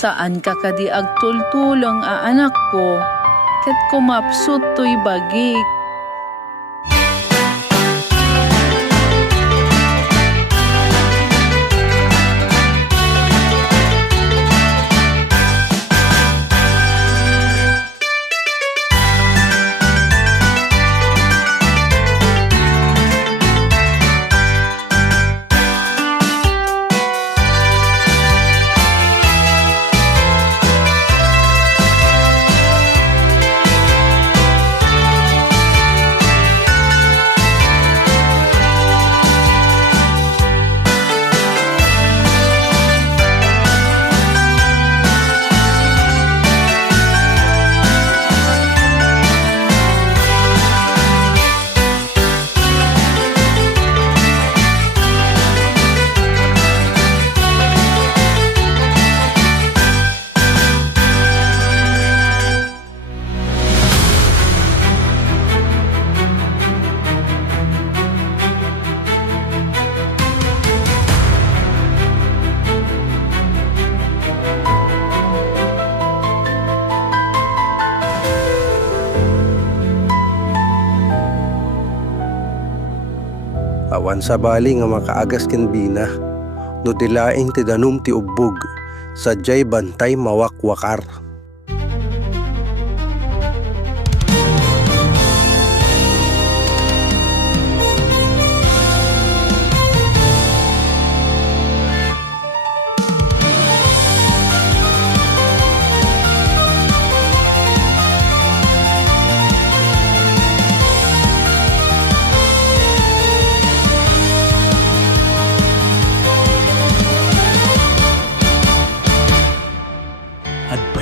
Saan ka kadi agtultulang anak ko? Ket kumapsut to'y bagik. Awan sa bali nga makaagas ken bina, no dilaing ti danum ti ubbog, sadyay bantay mawakwakar.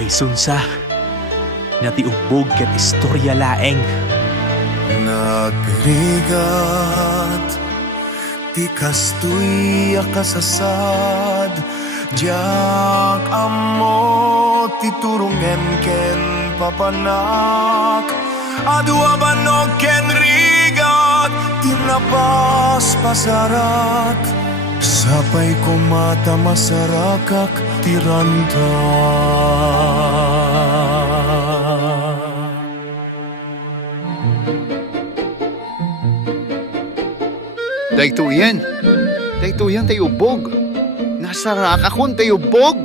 Sunsa na ti ubbog ket istorya laeng. Nagrigat ti kastoy akasasad, diyak ammo ti turungen ken papanak, adwa banog ken rigat tinapas pasarat, sapay ko mata masarakak tiranta. Daytoyan tayo ubog. Nasarak akon tayo ubog.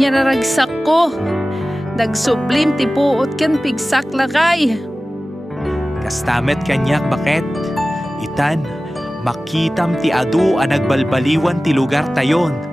Nyararagsak ko. Nagsublim ti puot ken pigsak lakay. Kastamet kanyak baket. Itan, makitam ti adu a nagbalbaliwan ti lugar tayon.